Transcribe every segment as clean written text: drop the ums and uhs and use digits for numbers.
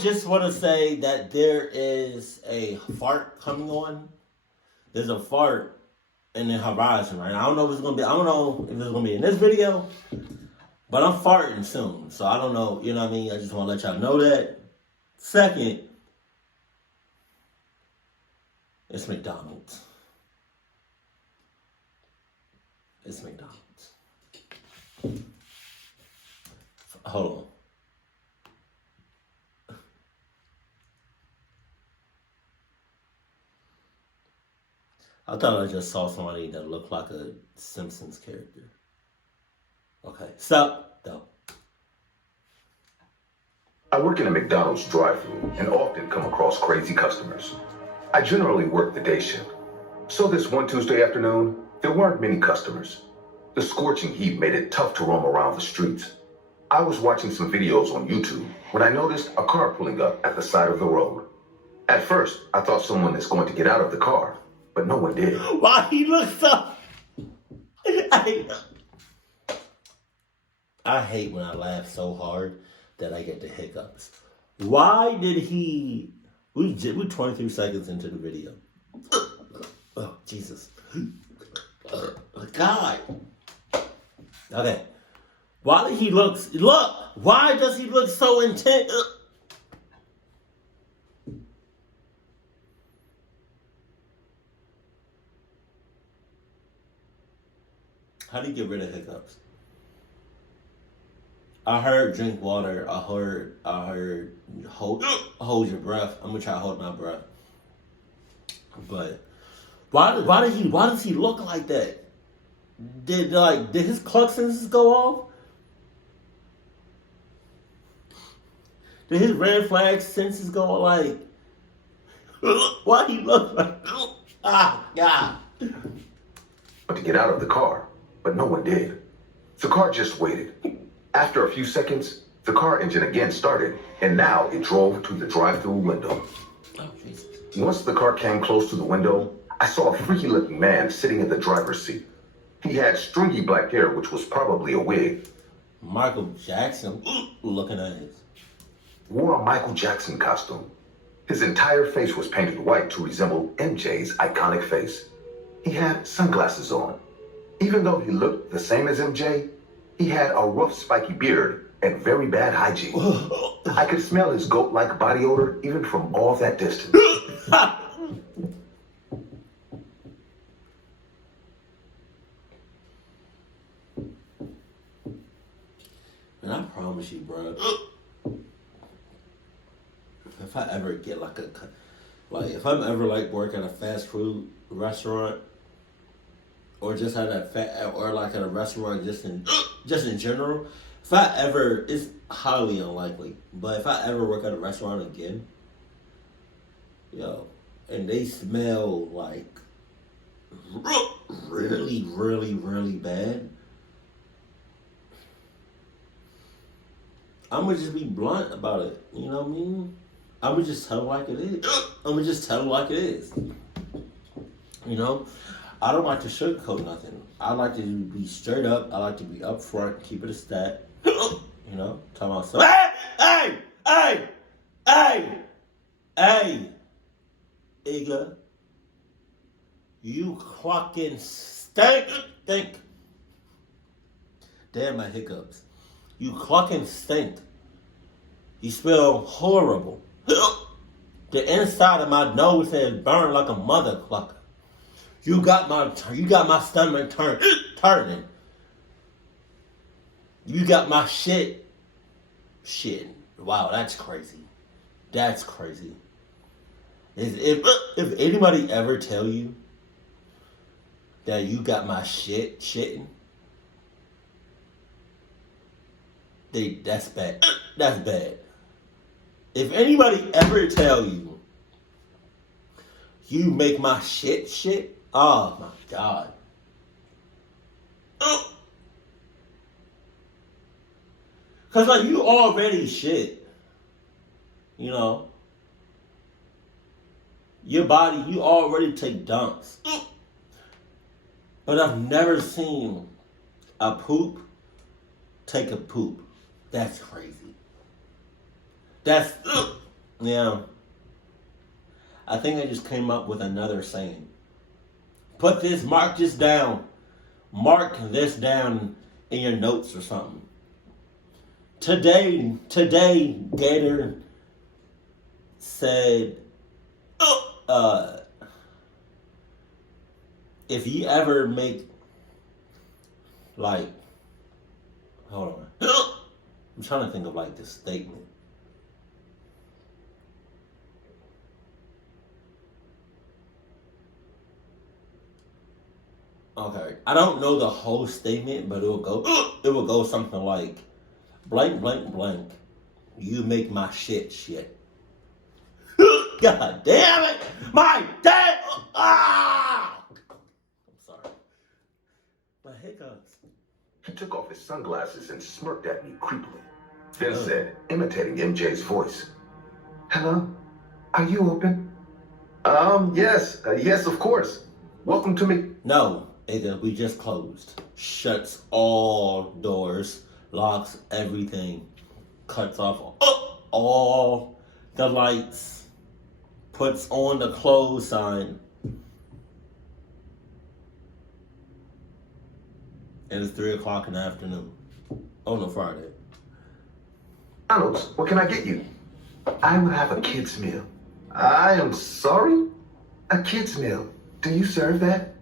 just want to say that there is a fart coming on. There's a fart in the horizon, right? I don't know if it's gonna be. I don't know if it's gonna be in this video, but I'm farting soon, so I don't know. You know what I mean? I just want to let y'all know that. Second, it's McDonald's. It's McDonald's. Hold on. I thought I just saw somebody that looked like a Simpsons character. Okay, stop, though. I work in a McDonald's drive-thru and often come across crazy customers. I generally work the day shift. So this one Tuesday afternoon, there weren't many customers. The scorching heat made it tough to roam around the streets. I was watching some videos on YouTube when I noticed a car pulling up at the side of the road. At first, I thought someone is going to get out of the car, but no one did. Why he looks so... I hate when I laugh so hard that I get the hiccups. Why did he... We're 23 seconds into the video. Oh, Jesus. God. Okay. Why did he look... Look! Why does he look so intent? How do you get rid of hiccups? I heard drink water. I heard hold your breath. I'm gonna try to hold my breath. But why does he look like that? Did his cluck senses go off? Did his red flag senses go like? Why he look like? God. To get out of the car, but no one did. The car just waited. After a few seconds, the car engine again started, and now it drove to the drive-thru window. Oh, Jesus. Once the car came close to the window, I saw a freaky-looking man sitting in the driver's seat. He had stringy black hair, which was probably a wig. Michael Jackson looking at his. Wore a Michael Jackson costume. His entire face was painted white to resemble MJ's iconic face. He had sunglasses on. Even though he looked the same as MJ, he had a rough, spiky beard and very bad hygiene. I could smell his goat-like body odor even from all that distance. And I promise you, bro, if I ever get if I'm ever work at a fast food restaurant, or just at at a restaurant just in general, if I ever, it's highly unlikely, but if I ever work at a restaurant again, and they smell like really, really, really bad, I'm gonna just be blunt about it. You know what I mean? I'm gonna just tell it like it is. You know? I don't like to sugarcoat nothing. I like to be straight up. I like to be upfront, keep it a stat. You know? Talking about something. Hey! Igga. You fucking stink. Damn, my hiccups. You clucking stink. You smell horrible. The inside of my nose has burned like a mother clucker. You got my stomach turning. You got my shit. Wow, that's crazy. That's crazy. If anybody ever tell you that you got my shitting, that's bad. That's bad. If anybody ever tell you you make my shit, oh my God. Cause you already shit. You know. Your body, you already take dumps. But I've never seen a poop take a poop. That's crazy. Yeah. I think I just came up with another saying. Mark this down. Mark this down in your notes or something. Today, Gator said, uh, if you ever make, like, hold on. I'm trying to think of, like, this statement. Okay, I don't know the whole statement, but it will go something like, blank, blank, blank. You make my shit. God damn it! My damn! Ah! I'm sorry. My hiccups. He took off his sunglasses and smirked at me creepily. Then said, imitating MJ's voice, "Hello? Are you open?" Yes. Yes, of course. Welcome to me. No, Ada, we just closed. Shuts all doors, locks everything, cuts off all the lights, puts on the close sign. And it's 3 o'clock in the afternoon. Oh no, Friday. McDonald's, what can I get you? I will have a kid's meal. I am sorry? A kid's meal. Do you serve that?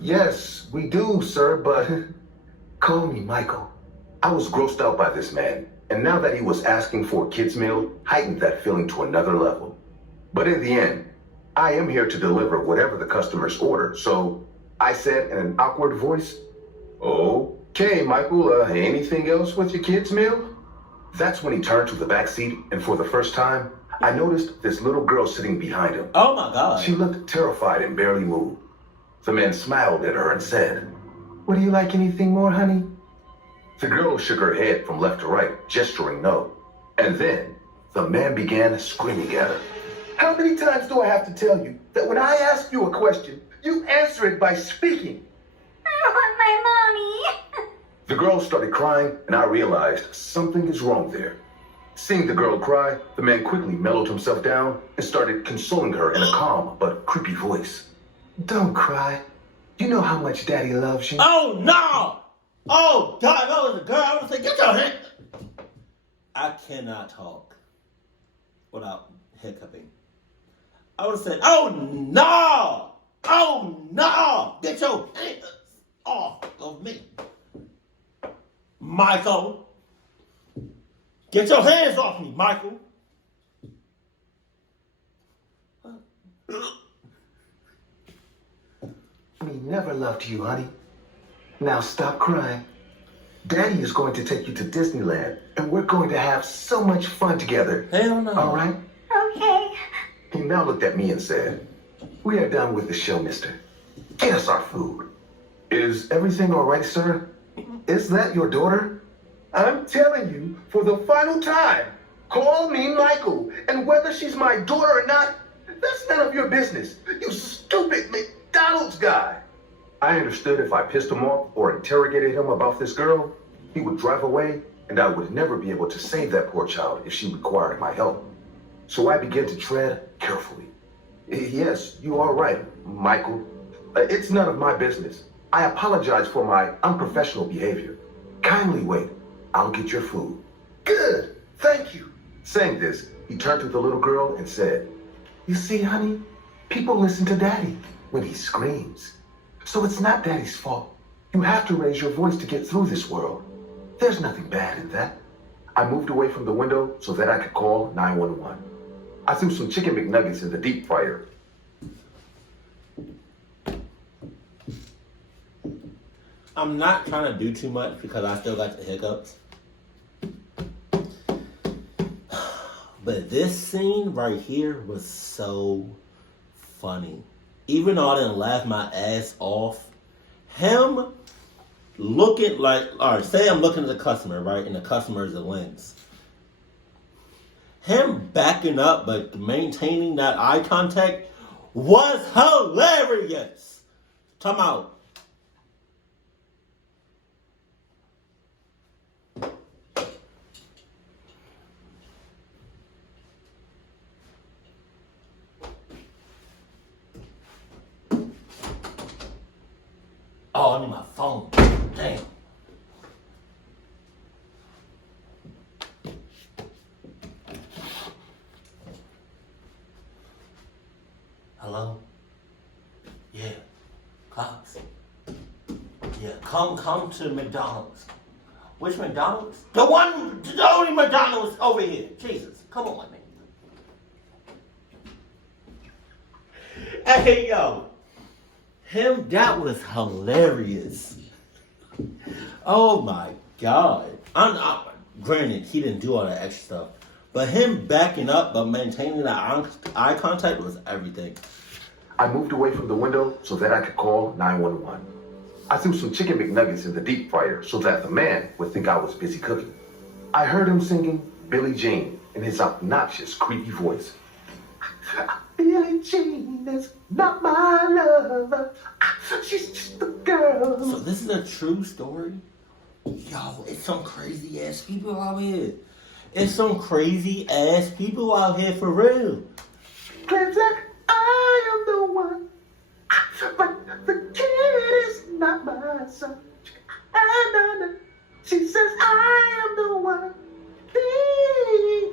Yes, we do, sir, but call me Michael. I was grossed out by this man, and now that he was asking for a kid's meal, heightened that feeling to another level. But in the end, I am here to deliver whatever the customers order, so I said in an awkward voice, "Okay, Michael, anything else with your kid's meal?" That's when he turned to the back seat, and for the first time, I noticed this little girl sitting behind him. Oh my God. She looked terrified and barely moved. The man smiled at her and said, "Would you like anything more, honey?" The girl shook her head from left to right, gesturing no. And then the man began screaming at her. "How many times do I have to tell you that when I ask you a question, you answer it by speaking?" I want my mommy. The girl started crying, and I realized something is wrong there. Seeing the girl cry, the man quickly mellowed himself down and started consoling her in a calm but creepy voice. "Don't cry. You know how much Daddy loves you." Oh no! Oh God, that was a girl. I would say, get your hand. I cannot talk without hiccuping. I would have said, "Oh no! Oh no! Get your hands off of me, Michael! Get your hands off me, Michael!" "We never loved you, honey. Now stop crying. Daddy is going to take you to Disneyland, and we're going to have so much fun together. Hell no. All right?" Okay. He now looked at me and said, "We are done with the show, mister. Get us our food." "Is everything all right, sir? Is that your daughter?" "I'm telling you, for the final time, call me Michael, and whether she's my daughter or not, that's none of your business, you stupid McDonald's guy." I understood if I pissed him off or interrogated him about this girl, he would drive away, and I would never be able to save that poor child if she required my help. So I began to tread carefully. "Yes, you are right, Michael. It's none of my business. I apologize for my unprofessional behavior. Kindly wait. I'll get your food." "Good, thank you." Saying this, he turned to the little girl and said, "You see, honey, people listen to Daddy when he screams. So it's not Daddy's fault. You have to raise your voice to get through this world. There's nothing bad in that." I moved away from the window so that I could call 911. I threw some chicken McNuggets in the deep fryer. I'm not trying to do too much because I still got the hiccups. But this scene right here was so funny. Even though I didn't laugh my ass off, him looking like, all right, say I'm looking at the customer, right? And the customer is the lens. Him backing up but maintaining that eye contact was hilarious. Come out. Oh, I need my phone. Damn. Hello? Yeah. Cops. Yeah, come to McDonald's. Which McDonald's? The only McDonald's over here. Jesus, come on, man. Hey, yo. That was hilarious. Oh my God. Granted, he didn't do all that extra stuff. But him backing up but maintaining that eye contact was everything. I moved away from the window so that I could call 911. I threw some chicken McNuggets in the deep fryer so that the man would think I was busy cooking. I heard him singing Billie Jean in his obnoxious, creepy voice. Billie Jean is not my lover. She's just a girl. So this is a true story? Yo, it's some crazy ass people out here. It's some crazy ass people out here for real. Claims that I am the one, but the kid is not my son. She says I am the one,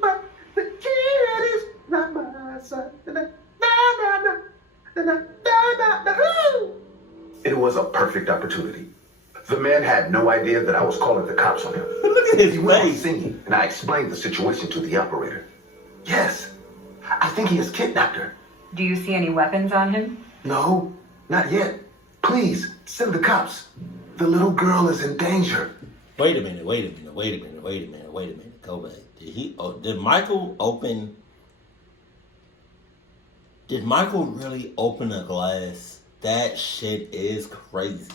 but the kid is not my son. It was a perfect opportunity. The man had no idea that I was calling the cops on him. Look at his He went on face. singing, and I explained the situation to the operator. Yes, I think he has kidnapped her. Do you see any weapons on him? No, not yet. Please, send the cops. The little girl is in danger. Wait a minute. Go back. Did Michael really open a glass? That shit is crazy.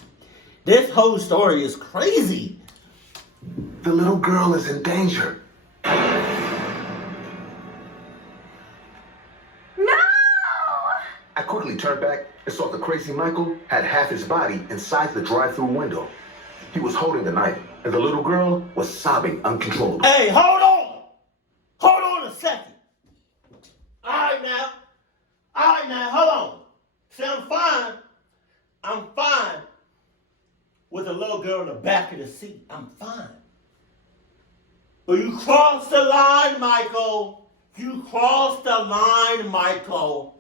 This whole story is crazy. The little girl is in danger. No! I quickly turned back and saw the crazy Michael had half his body inside the drive-through window. He was holding a knife, and the little girl was sobbing uncontrollably. Hey, hold on. Hold on a second. All right now, hold on. See, I'm fine with a little girl in the back of the seat. I'm fine. But you crossed the line, Michael. You crossed the line, Michael.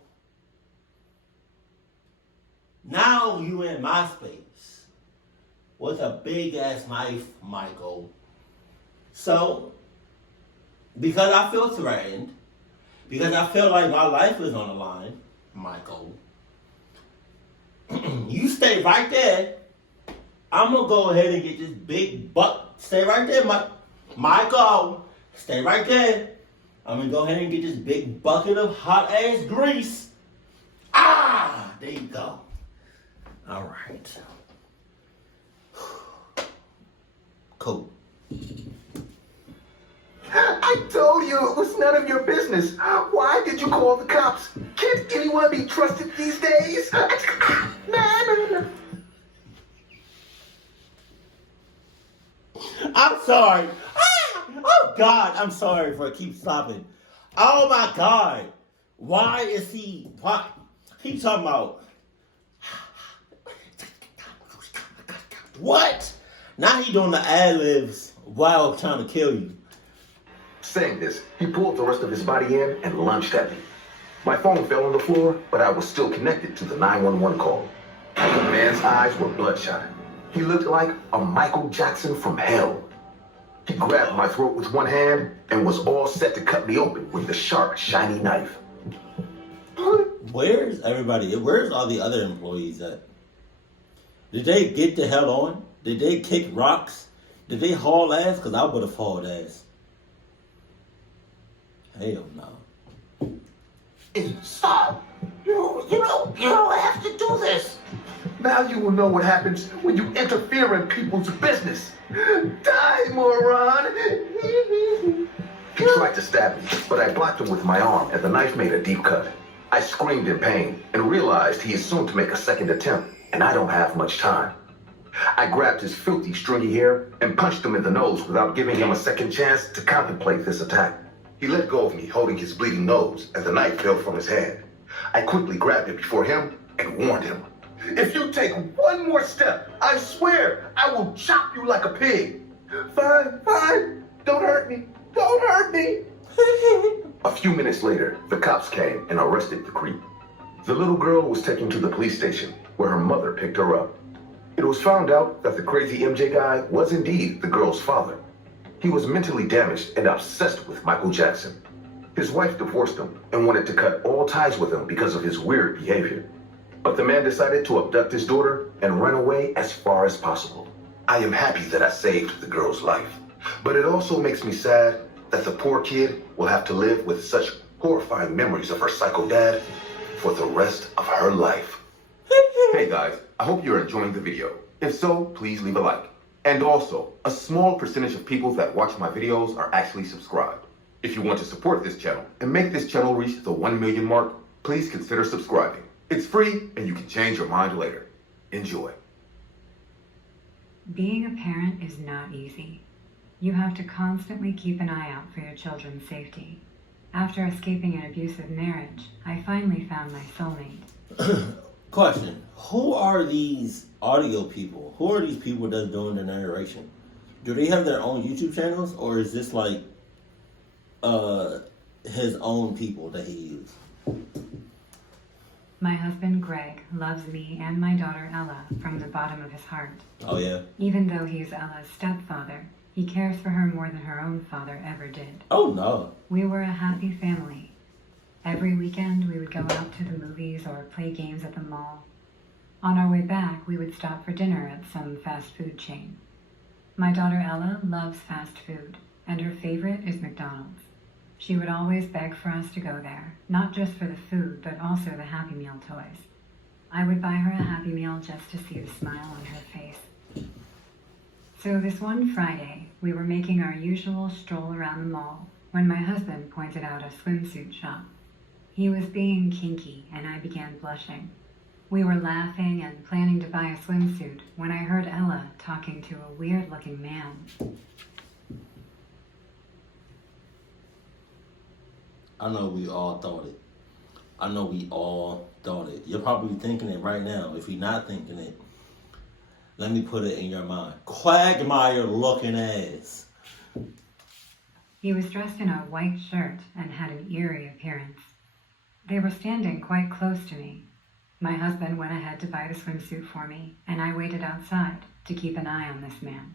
Now you in my space with a big ass knife, Michael. So, because I feel threatened, because I feel like my life is on the line, Michael, you stay right there. I'm gonna go ahead and get this big butt. Stay right there, Michael. Stay right there. I'm gonna go ahead and get this big bucket of hot ass grease. Ah, there you go. All right. Cool. I told you it was none of your business. Why did you call the cops? Can't anyone be trusted these days? No. I'm sorry. Oh God, I'm sorry for keep stopping. Oh my God. Why is he talking about what? Now he doing the ad-libs while trying to kill you. Saying this, he pulled the rest of his body in and lunged at me. My phone fell on the floor, but I was still connected to the 911 call. The man's eyes were bloodshot. He looked like a Michael Jackson from hell. He grabbed my throat with one hand and was all set to cut me open with the sharp, shiny knife. Where's everybody? Where's all the other employees at? Did they get the hell on? Did they kick rocks? Did they haul ass? Because I would have hauled ass. Hell no. Stop! You don't have to do this. Now you will know what happens when you interfere in people's business. Die, moron! He tried to stab me, but I blocked him with my arm, and the knife made a deep cut. I screamed in pain and realized he is soon to make a second attempt, and I don't have much time. I grabbed his filthy, stringy hair and punched him in the nose without giving him a second chance to contemplate this attack. He let go of me, holding his bleeding nose, and the knife fell from his hand. I quickly grabbed it before him and warned him. If you take one more step, I swear I will chop you like a pig. Fine, fine. Don't hurt me. Don't hurt me. A few minutes later, the cops came and arrested the creep. The little girl was taken to the police station, where her mother picked her up. It was found out that the crazy MJ guy was indeed the girl's father. He was mentally damaged and obsessed with Michael Jackson. His wife divorced him and wanted to cut all ties with him because of his weird behavior. But the man decided to abduct his daughter and run away as far as possible. I am happy that I saved the girl's life, but it also makes me sad that the poor kid will have to live with such horrifying memories of her psycho dad for the rest of her life. Hey guys, I hope you're enjoying the video. If so, please leave a like. And also, a small percentage of people that watch my videos are actually subscribed. If you want to support this channel and make this channel reach the 1 million mark, please consider subscribing. It's free and you can change your mind later. Enjoy. Being a parent is not easy. You have to constantly keep an eye out for your children's safety. After escaping an abusive marriage, I finally found my soulmate. Question: who are these audio people? Who are these people that's doing the narration? Do they have their own YouTube channels, or is this like his own people that he used? My husband Greg loves me and my daughter Ella from the bottom of his heart. Oh yeah. Even though he's Ella's stepfather, he cares for her more than her own father ever did. Oh no. We were a happy family. Every weekend we would go out to the movies or play games at the mall. On our way back, we would stop for dinner at some fast food chain. My daughter Ella loves fast food, and her favorite is McDonald's. She would always beg for us to go there, not just for the food, but also the Happy Meal toys. I would buy her a Happy Meal just to see the smile on her face. So this one Friday, we were making our usual stroll around the mall when my husband pointed out a swimsuit shop. He was being kinky, and I began blushing. We were laughing and planning to buy a swimsuit when I heard Ella talking to a weird-looking man. I know we all thought it. I know we all thought it. You're probably thinking it right now. If you're not thinking it, let me put it in your mind. Quagmire looking ass. He was dressed in a white shirt and had an eerie appearance. They were standing quite close to me. My husband went ahead to buy the swimsuit for me, and I waited outside to keep an eye on this man.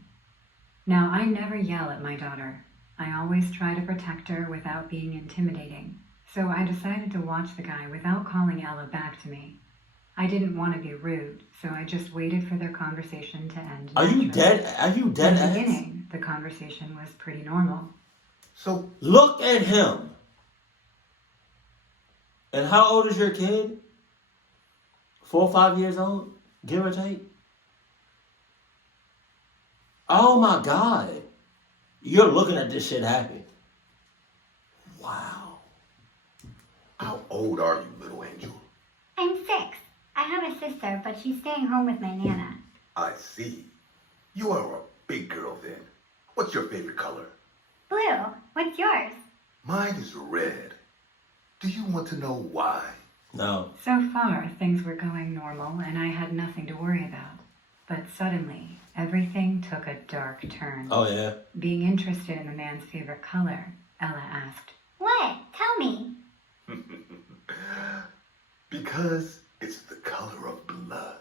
Now, I never yell at my daughter. I always try to protect her without being intimidating, so I decided to watch the guy without calling Ella back to me. I didn't want to be rude, so I just waited for their conversation to end. Are you dead? Are you dead In the ass? beginning, the conversation was pretty normal. So, Look at him. And how old is your kid? 4 or 5 years old, give or take. Oh my God. You're looking at this shit happen. Wow. how old are you, little angel? I'm 6. I have a sister, but she's staying home with my Nana. I see. You are a big girl then. What's your favorite color? Blue, what's yours? Mine is red. Do you want to know why? No. So far, things were going normal, and I had nothing to worry about. But suddenly, everything took a dark turn. Oh yeah. Being interested in the man's favorite color, Ella asked, What? Tell me. Because it's the color of blood.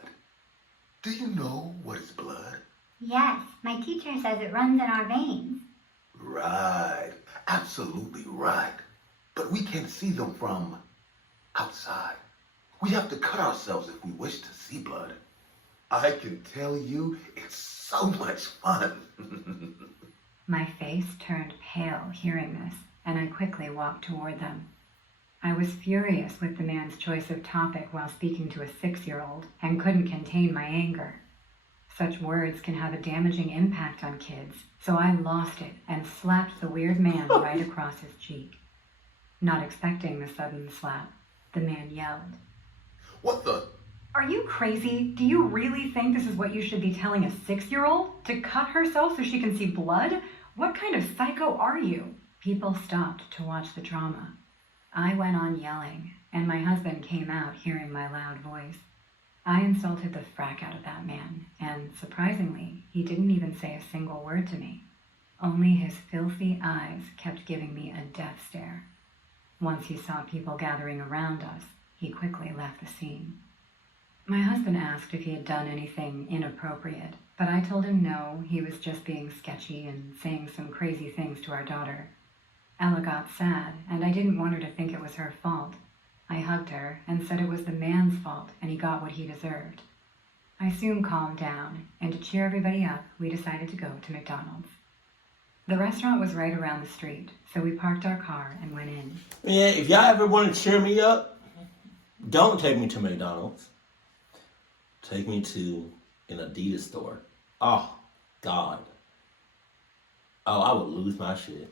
Do you know what is blood? Yes, my teacher says it runs in our veins. Right. Absolutely right. But we can't see them from outside. We have to cut ourselves if we wish to see blood. I can tell you, it's so much fun. My face turned pale hearing this, and I quickly walked toward them. I was furious with the man's choice of topic while speaking to a 6-year-old and couldn't contain my anger. Such words can have a damaging impact on kids, so I lost it and slapped the weird man right across his cheek. Not expecting the sudden slap, the man yelled, What the? "Are you crazy? Do you really think this is what you should be telling a 6-year-old? To cut herself so she can see blood? What kind of psycho are you?" People stopped to watch the drama. I went on yelling, and my husband came out hearing my loud voice. I insulted the frack out of that man, and surprisingly, he didn't even say a single word to me. Only his filthy eyes kept giving me a death stare. Once he saw people gathering around us, he quickly left the scene. My husband asked if he had done anything inappropriate, but I told him no, he was just being sketchy and saying some crazy things to our daughter. Ella got sad, and I didn't want her to think it was her fault. I hugged her and said it was the man's fault and he got what he deserved. I soon calmed down, and to cheer everybody up, we decided to go to McDonald's. The restaurant was right around the street, so we parked our car and went in. Yeah, if y'all ever want to cheer me up, don't take me to McDonald's. Take me to an Adidas store. Oh, God. Oh, I would lose my shit.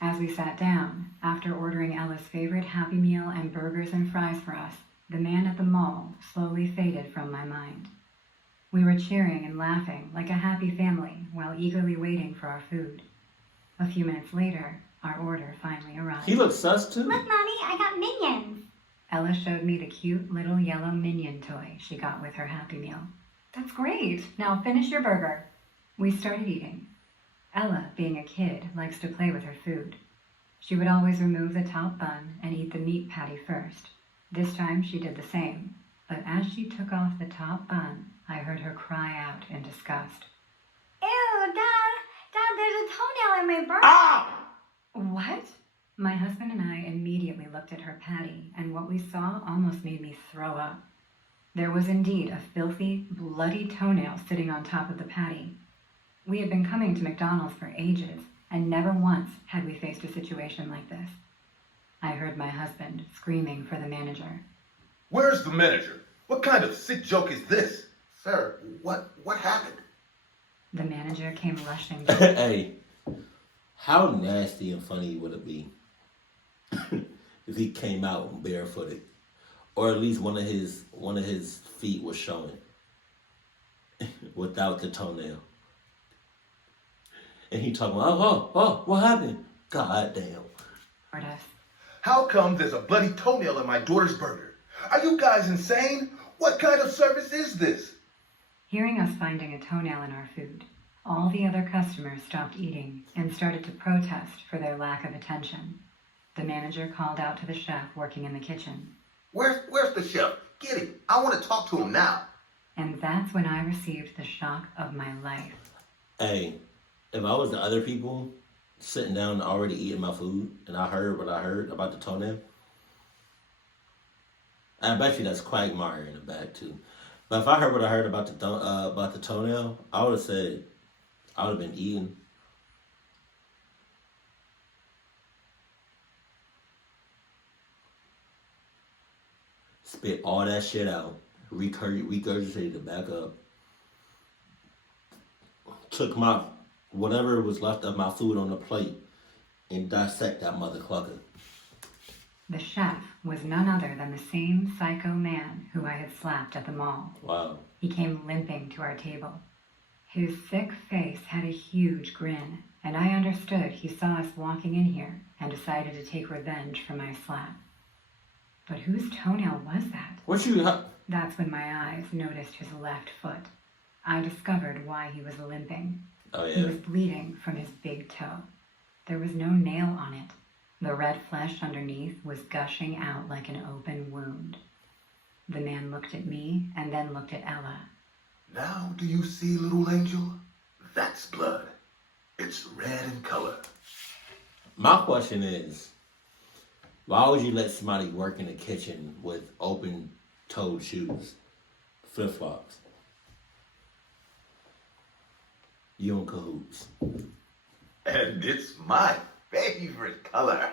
As we sat down, after ordering Ella's favorite Happy Meal and burgers and fries for us, the man at the mall slowly faded from my mind. We were cheering and laughing like a happy family while eagerly waiting for our food. A few minutes later, our order finally arrived. He looks sus too. Look, Mommy, I got Minions. Ella showed me the cute little yellow Minion toy she got with her Happy Meal. That's great. Now finish your burger. We started eating. Ella, being a kid, likes to play with her food. She would always remove the top bun and eat the meat patty first. This time she did the same, but as she took off the top bun, I heard her cry out in disgust. Ew, Dad, there's a toenail in my burger. Ah! What? My husband and I immediately looked at her patty, and what we saw almost made me throw up. There was indeed a filthy, bloody toenail sitting on top of the patty. We had been coming to McDonald's for ages, and never once had we faced a situation like this. I heard my husband screaming for the manager. Where's the manager? What kind of sick joke is this? Sir, what happened? The manager came rushing. Hey, how nasty and funny would it be if he came out barefooted, or at least one of his feet was showing without the toenail, and he talking about, oh, what happened? God damn. How come there's a bloody toenail in my daughter's burger? Are you guys insane? What kind of service is this? Hearing us finding a toenail in our food, all the other customers stopped eating and started to protest for their lack of attention. The manager called out to the chef working in the kitchen. Where's the chef? Get him. I want to talk to him now. And that's when I received the shock of my life. Hey, if I was the other people sitting down and already eating my food, and I heard what I heard about the toenail, I bet you that's Quagmire in the back too. But if I heard what I heard about the toenail, I would have said, I would have been eating. Spit all that shit out. Regurgitated it back up. Took my whatever was left of my food on the plate and dissect that mother clucker. The chef was none other than the same psycho man who I had slapped at the mall. Wow. He came limping to our table. His thick face had a huge grin, and I understood he saw us walking in here and decided to take revenge for my slap. But whose toenail was that? What you... That's when my eyes noticed his left foot. I discovered why he was limping. Oh, yeah. He was bleeding from his big toe. There was no nail on it. The red flesh underneath was gushing out like an open wound. The man looked at me and then looked at Ella. Now do you see, little angel? That's blood. It's red in color. My question is, why would you let somebody work in the kitchen with open-toed shoes, flip-flops? You in cahoots. And it's my favorite color.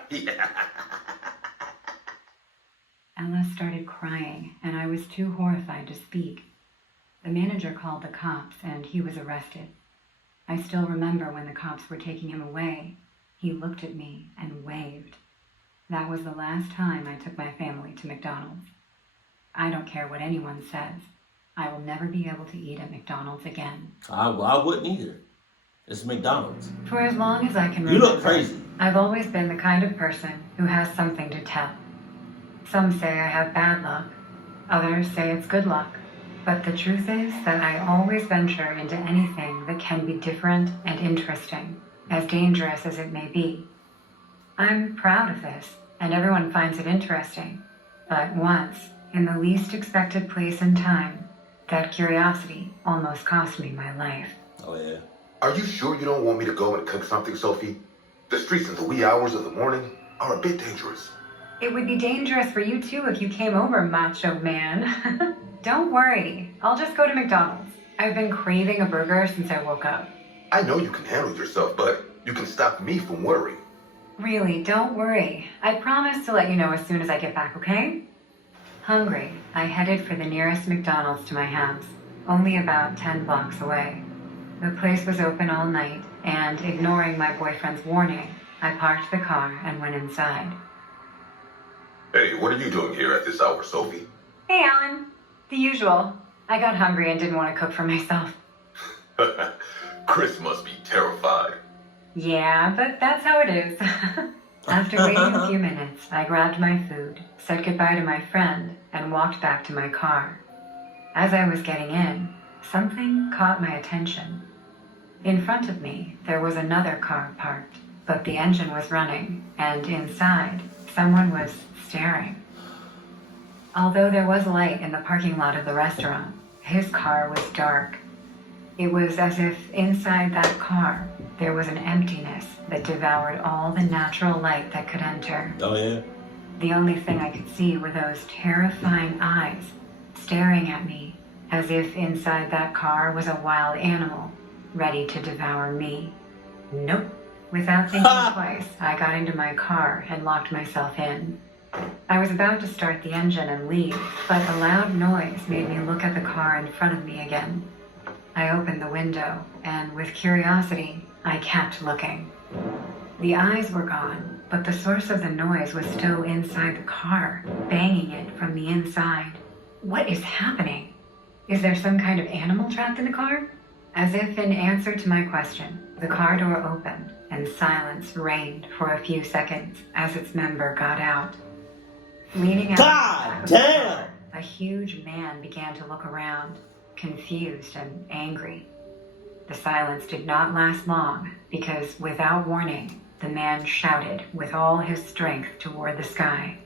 Ella started crying, and I was too horrified to speak. The manager called the cops, and he was arrested. I still remember when the cops were taking him away, he looked at me and waved. That was the last time I took my family to McDonald's. I don't care what anyone says. I will never be able to eat at McDonald's again. I wouldn't either. It's McDonald's. For as long as I can remember, You look crazy. I've always been the kind of person who has something to tell. Some say I have bad luck. Others say it's good luck. But the truth is that I always venture into anything that can be different and interesting, as dangerous as it may be. I'm proud of this, and everyone finds it interesting. But once, in the least expected place and time, that curiosity almost cost me my life. Oh, yeah. Are you sure you don't want me to go and cook something, Sophie? The streets in the wee hours of the morning are a bit dangerous. It would be dangerous for you too if you came over, macho man. Don't worry, I'll just go to McDonald's. I've been craving a burger since I woke up. I know you can handle yourself, but you can stop me from worrying. Really, don't worry. I promise to let you know as soon as I get back, okay? Hungry, I headed for the nearest McDonald's to my house, only about 10 blocks away. The place was open all night, and ignoring my boyfriend's warning, I parked the car and went inside. Hey, what are you doing here at this hour, Sophie? Hey, Alan. The usual. I got hungry and didn't want to cook for myself. Chris must be terrified. Yeah, but that's how it is. After waiting a few minutes, I grabbed my food, said goodbye to my friend, and walked back to my car. As I was getting in, something caught my attention. In front of me, there was another car parked, but the engine was running, and inside, someone was staring. Although there was light in the parking lot of the restaurant, his car was dark. It was as if inside that car, there was an emptiness that devoured all the natural light that could enter. Oh, yeah. The only thing I could see were those terrifying eyes staring at me as if inside that car was a wild animal ready to devour me. Nope. Without thinking twice, I got into my car and locked myself in. I was about to start the engine and leave, but a loud noise made me look at the car in front of me again. I opened the window, and with curiosity, I kept looking. The eyes were gone, but the source of the noise was still inside the car, banging it from the inside. What is happening? Is there some kind of animal trapped in the car? As if in answer to my question, the car door opened, and silence reigned for a few seconds as its member got out. Leaning out God of the damn! car, a huge man began to look around, confused and angry. The silence did not last long because, without warning, the man shouted with all his strength toward the sky.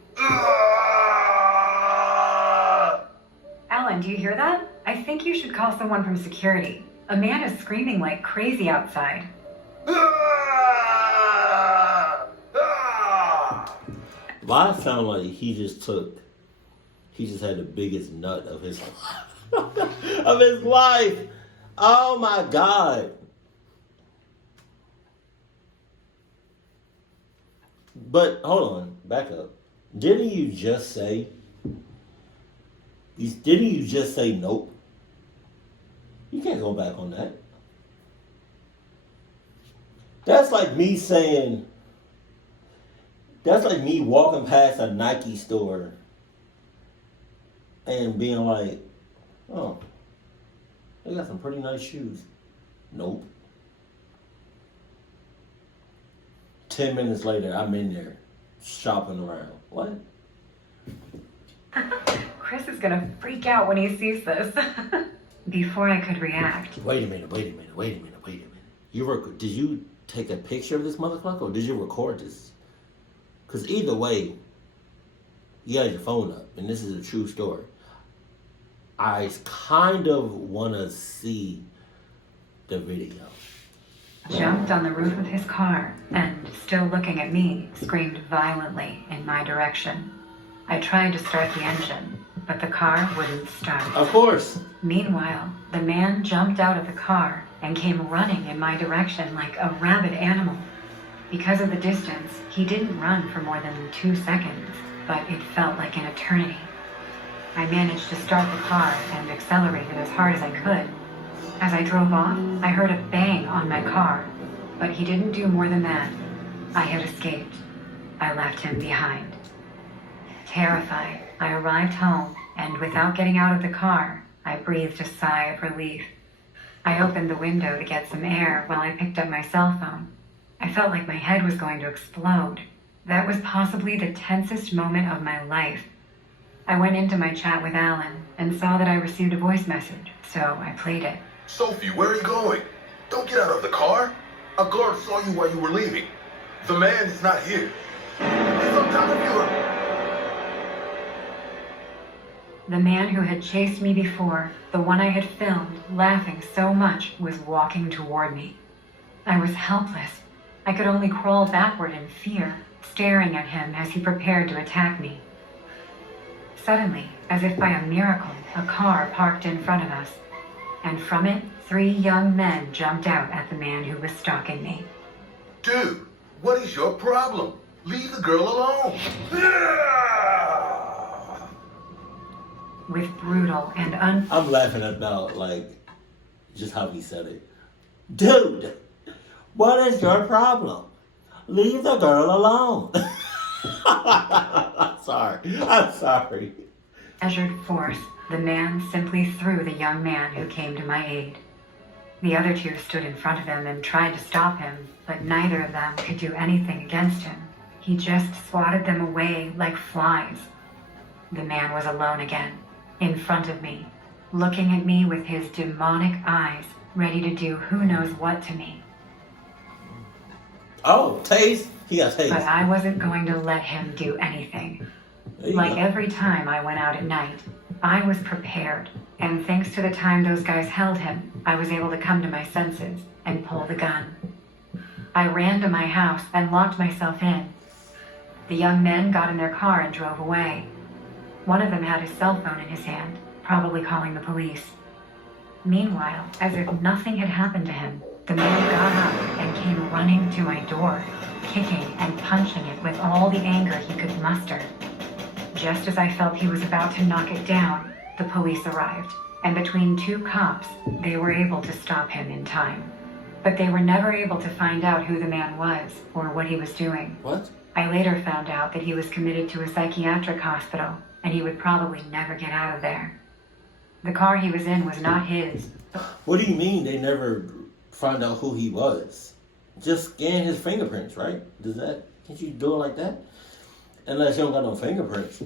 Alan, do you hear that? I think you should call someone from security. A man is screaming like crazy outside. Why it sound like he just had the biggest nut of his of his life. Oh my God. But hold on, back up. Didn't you just say nope? You can't go back on that. That's like me walking past a Nike store and being like, oh, they got some pretty nice shoes. Nope. 10 minutes later, I'm in there shopping around. What? Chris is gonna freak out when he sees this. Before I could react. Wait a minute. Did you take a picture of this motherfucker or did you record this? Because either way, you had your phone up, and this is a true story. I kind of want to see the video. Jumped on the roof of his car and, still looking at me, screamed violently in my direction. I tried to start the engine, but the car wouldn't start. Of course. Meanwhile, the man jumped out of the car and came running in my direction like a rabid animal. Because of the distance, he didn't run for more than 2 seconds, but it felt like an eternity. I managed to start the car and accelerated as hard as I could. As I drove off, I heard a bang on my car, but he didn't do more than that. I had escaped. I left him behind. Terrified, I arrived home, and without getting out of the car, I breathed a sigh of relief. I opened the window to get some air while I picked up my cell phone. I felt like my head was going to explode. That was possibly the tensest moment of my life, I went into my chat with Alan and saw that I received a voice message, so I played it. Sophie, where are you going? Don't get out of the car. A guard saw you while you were leaving. The man is not here. He's on top of you. The man who had chased me before, the one I had filmed, laughing so much, was walking toward me. I was helpless. I could only crawl backward in fear, staring at him as he prepared to attack me. Suddenly, as if by a miracle, a car parked in front of us, and from it, 3 young men jumped out at the man who was stalking me. Dude, what is your problem? Leave the girl alone. With brutal and I'm laughing about, like, just how he said it. Dude, what is your problem? Leave the girl alone. I'm sorry. measured force, the man simply threw the young man who came to my aid. The other 2 stood in front of him and tried to stop him, but neither of them could do anything against him. He just swatted them away like flies. The man was alone again, in front of me, looking at me with his demonic eyes, ready to do who knows what to me. Oh, taste? He got taste. But I wasn't going to let him do anything. Like every time I went out at night, I was prepared, and thanks to the time those guys held him, I was able to come to my senses and pull the gun. I ran to my house and locked myself in. The young men got in their car and drove away. One of them had his cell phone in his hand, probably calling the police. Meanwhile, as if nothing had happened to him, the man got up and came running to my door, kicking and punching it with all the anger he could muster. Just as I felt he was about to knock it down, the police arrived, and between 2 cops, they were able to stop him in time. But they were never able to find out who the man was or what he was doing. What? I later found out that he was committed to a psychiatric hospital, and he would probably never get out of there. The car he was in was not his. What do you mean they never find out who he was? Just scan his fingerprints, right? Can't you do it like that? Unless you don't got no fingerprints.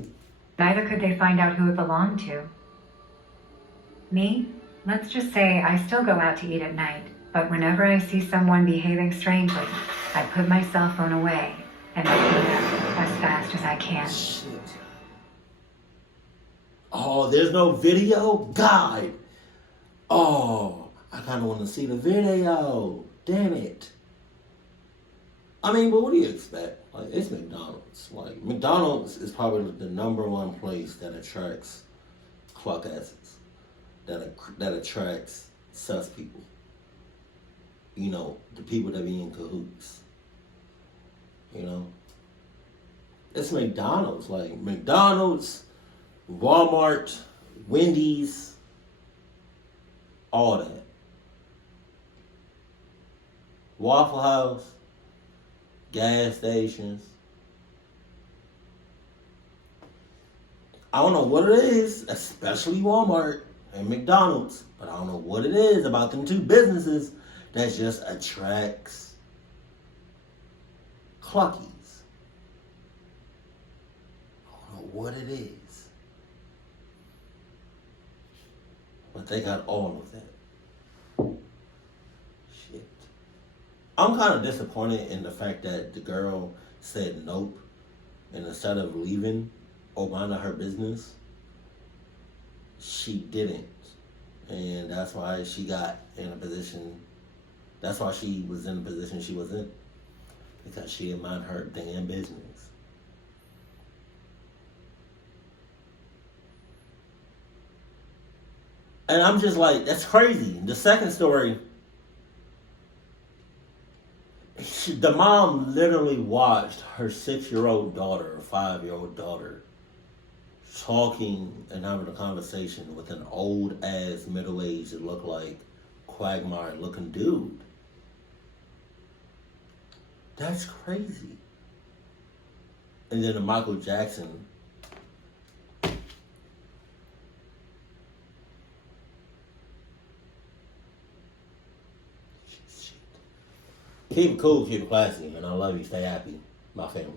Neither could they find out who it belonged to. Me? Let's just say I still go out to eat at night, but whenever I see someone behaving strangely, I put my cell phone away and I clean up as fast as I can. Shit. Oh, there's no video? God. Oh, I kind of want to see the video. Damn it. I mean, but what do you expect? Like, it's McDonald's. Like, McDonald's is probably the #1 place that attracts clock asses. That attracts sus people. You know, the people that be in cahoots. You know? It's McDonald's. Like, McDonald's, Walmart, Wendy's, all that. Waffle House, gas stations. I don't know what it is, especially Walmart and McDonald's, but I don't know what it is about them 2 businesses that just attracts cluckies. I don't know what it is. But they got all of that. Shit. I'm kind of disappointed in the fact that the girl said nope, and instead of leaving or minding her business, she didn't. And that's why she got in a position, that's why she was in the position she was in. Because she didn't mind her damn business. And I'm just like, that's crazy. The second story, the mom literally watched her 6-year-old daughter, or 5-year-old daughter, talking and having a conversation with an old ass, middle-aged, it looked like Quagmire looking dude. That's crazy. And then the Michael Jackson. Keep it cool, keep it classy, and I love you. Stay happy. My family.